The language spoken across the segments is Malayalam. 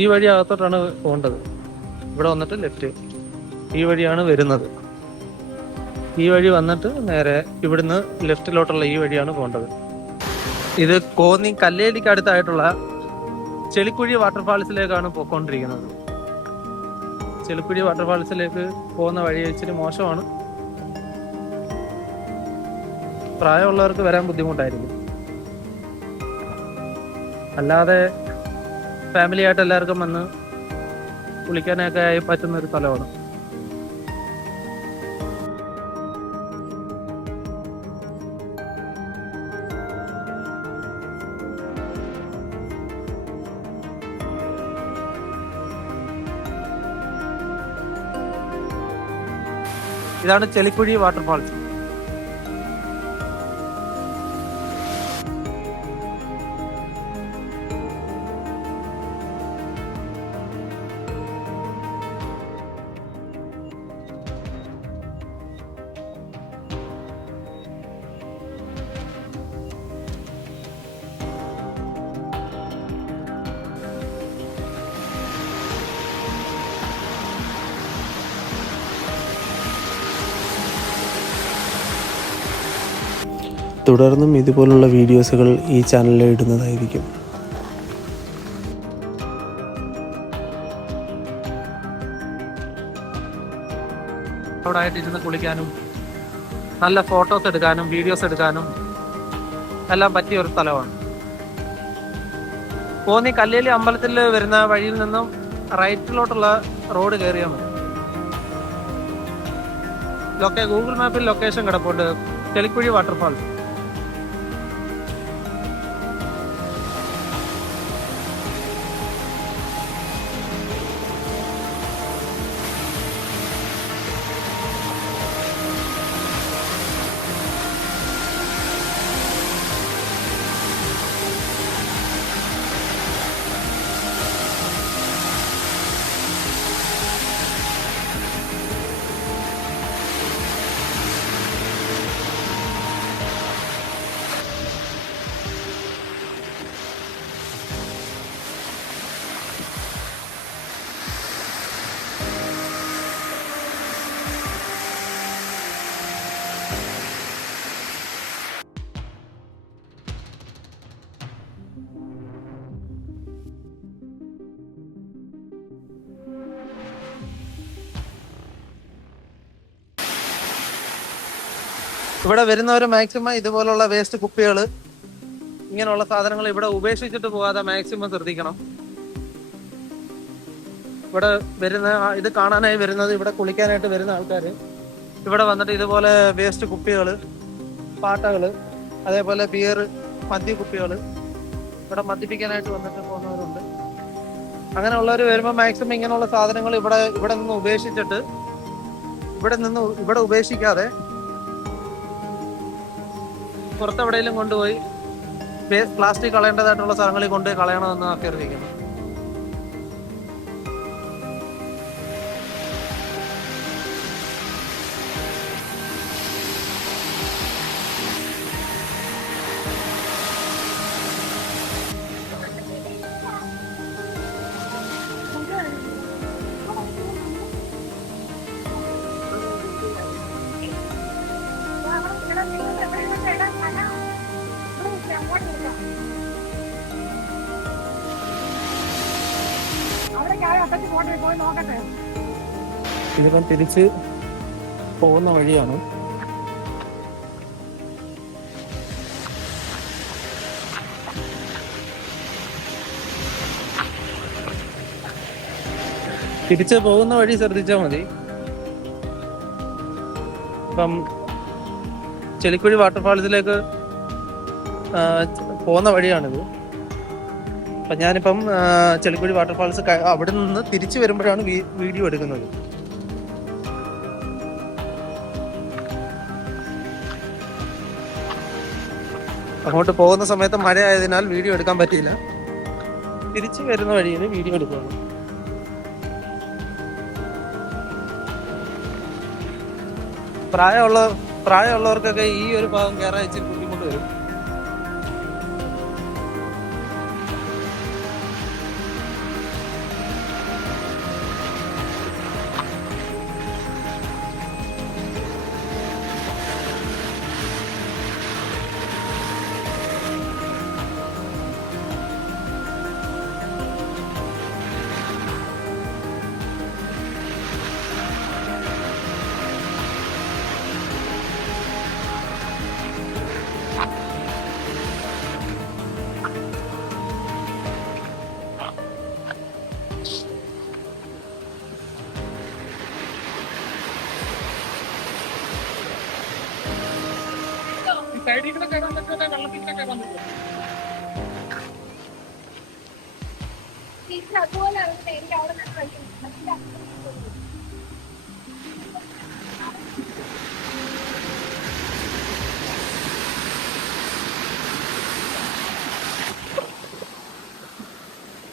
ഈ വഴി അകത്തോട്ടാണ് പോകേണ്ടത്. ഇവിടെ വന്നിട്ട് ലെഫ്റ്റ്, ഈ വഴിയാണ് വരുന്നത്. ഈ വഴി വന്നിട്ട് നേരെ ഇവിടുന്ന് ലെഫ്റ്റിലോട്ടുള്ള ഈ വഴിയാണ് പോകേണ്ടത്. ഇത് കോന്നി കല്ലേലിക്ക് അടുത്തായിട്ടുള്ള ചെളിക്കുഴി വാട്ടർഫാൾസിലേക്കാണ് പോയിക്കൊണ്ടിരിക്കുന്നത്. ചെളിക്കുഴി വാട്ടർഫാൾസിലേക്ക് പോകുന്ന വഴി ഇച്ചിരി മോശമാണ്. പ്രായമുള്ളവർക്ക് വരാൻ ബുദ്ധിമുട്ടായിരിക്കും. അല്ലാതെ ഫാമിലി ആയിട്ട് എല്ലാവർക്കും വന്ന് കുളിക്കാനൊക്കെ ആയി പറ്റുന്ന ഒരു സ്ഥലമാണ്. ഇതാണ് ചെളിക്കുഴി വാട്ടർഫാൾസ്. തുടർന്നും ഇതുപോലുള്ള വീഡിയോസുകൾ ഈ ചാനലിൽ ഇടുന്നതായിരിക്കും. അവിടെ ആയിട്ട് ഇരുന്ന് കുളിക്കാനും നല്ല ഫോട്ടോസ് എടുക്കാനും വീഡിയോസ് എടുക്കാനും എല്ലാം പറ്റിയ ഒരു സ്ഥലമാണ്. കോന്നി കല്ലേലി അമ്പലത്തിൽ വരുന്ന വഴിയിൽ നിന്നും റൈറ്റിലോട്ടുള്ള റോഡ് കയറിയാൽ മതി. ഗൂഗിൾ മാപ്പിൽ ലൊക്കേഷൻ കിടപ്പുണ്ട്, ചെളിക്കുഴി വാട്ടർഫാൾ. ഇവിടെ വരുന്നവർ മാക്സിമം ഇതുപോലുള്ള വേസ്റ്റ് കുപ്പികൾ, ഇങ്ങനെയുള്ള സാധനങ്ങൾ ഇവിടെ ഉപേക്ഷിച്ചിട്ട് പോകാതെ മാക്സിമം ശ്രദ്ധിക്കണം. ഇവിടെ വരുന്ന ഇത് കാണാനായി വരുന്നത്, ഇവിടെ കുളിക്കാനായിട്ട് വരുന്ന ആൾക്കാർ ഇവിടെ വന്നിട്ട് ഇതുപോലെ വേസ്റ്റ് കുപ്പികൾ, പാട്ടകൾ, അതേപോലെ ബിയർ, മദ്യ കുപ്പികൾ ഇവിടെ മദ്യപിക്കാനായിട്ട് വന്നിട്ട് പോകുന്നവരുണ്ട്. അങ്ങനെയുള്ളവർ വരുമ്പോൾ മാക്സിമം ഇങ്ങനെയുള്ള സാധനങ്ങൾ ഇവിടെ നിന്ന് ഉപേക്ഷിച്ചിട്ട് ഇവിടെ ഉപേക്ഷിക്കാതെ പുറത്തെവിടെയെങ്കിലും കൊണ്ടുപോയി പ്ലാസ്റ്റിക് കളയേണ്ടതായിട്ടുള്ള സ്ഥലങ്ങളിൽ കൊണ്ടുപോയി കളയണമെന്ന് അഭ്യർത്ഥിക്കുന്നു. ഇതിപ്പം തിരിച്ച് പോകുന്ന വഴിയാണ്. തിരിച്ച് പോകുന്ന വഴി ശ്രദ്ധിച്ചാൽ മതി. ഇപ്പം ചെളിക്കുഴി വാട്ടർഫാൾസിലേക്ക് പോകുന്ന വഴിയാണിത്. അപ്പം ഞാനിപ്പം ചെളിക്കുഴി വാട്ടർഫാൾസ് അവിടെ നിന്ന് തിരിച്ചു വരുമ്പോഴാണ് വീഡിയോ എടുക്കുന്നത്. അങ്ങോട്ട് പോകുന്ന സമയത്ത് മഴ ആയതിനാൽ വീഡിയോ എടുക്കാൻ പറ്റിയില്ല. തിരിച്ചു വരുന്ന വഴിയിൽ വീഡിയോ എടുക്കുകയാണ്. പ്രായമുള്ളവർക്കൊക്കെ ഈ ഒരു ഭാഗം കയറാൻ ഇച്ചിരി ബുദ്ധിമുട്ട് വരും.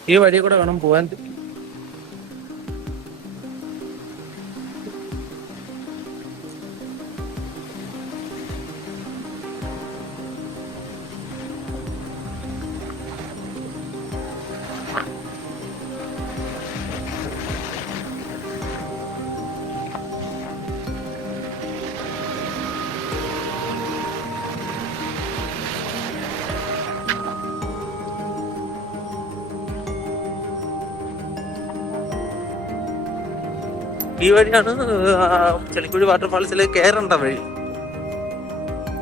ഈ വഴി കൂടെ വേണം പോവാൻ. ഈ വഴിയാണ് ചെളിക്കുഴി വാട്ടർഫാൾസിലേക്ക് കയറേണ്ട വഴി.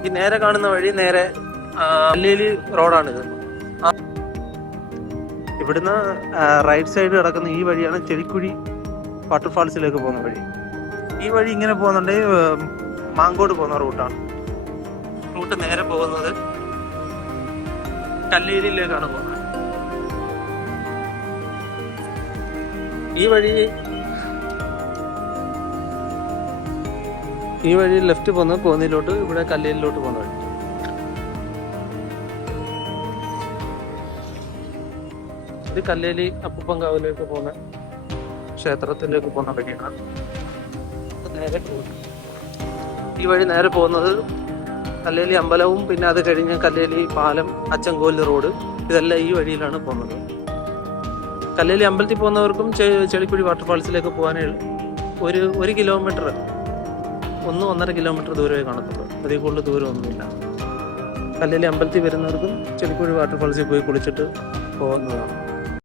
ഈ നേരെ കാണുന്ന വഴി നേരെ കല്ലേലി റോഡാണിത്. ഇവിടുന്ന് റൈറ്റ് സൈഡ് കിടക്കുന്ന ഈ വഴിയാണ് ചെളിക്കുഴി വാട്ടർഫാൾസിലേക്ക് പോകുന്ന വഴി. ഈ വഴി ഇങ്ങനെ പോകുന്നുണ്ടെങ്കിൽ മാങ്കോട് പോകുന്ന റൂട്ടാണ്. റൂട്ട് നേരെ പോകുന്നത് കല്ലേലിയിലേക്കാണ് പോകുന്നത്. ഈ വഴി ലെഫ്റ്റ് പോകുന്നത് കോന്നിയിലോട്ട്, ഇവിടെ കല്ലേലിലോട്ട് പോകുന്ന വഴി. ഇത് കല്ലേലി അപ്പൂപ്പൻകാവിലേക്ക് പോകുന്ന ക്ഷേത്രത്തിലേക്ക് പോകുന്ന വഴിയാണ്. നേരെ ഈ വഴി നേരെ പോകുന്നത് കല്ലേലി അമ്പലവും പിന്നെ അത് കഴിഞ്ഞ് കല്ലേലി പാലം, അച്ചൻകോല് റോഡ്, ഇതെല്ലാം ഈ വഴിയിലാണ് പോകുന്നത്. കല്ലേലി അമ്പലത്തിൽ പോകുന്നവർക്കും ചെളിക്കുഴി വാട്ടർഫാൾസിലേക്ക് പോകാനേ 1 കിലോമീറ്റർ 1-1.5 കിലോമീറ്റർ ദൂരമേ കാണത്തുള്ളൂ. അതിൽ കൂടുതൽ ദൂരമൊന്നുമില്ല. കല്ലേലി അമ്പലത്തിൽ വരുന്നവർക്കും ചെളിക്കുഴി വാട്ടർഫാൾസിൽ പോയി കുളിച്ചിട്ട് പോകുന്നതാണ്.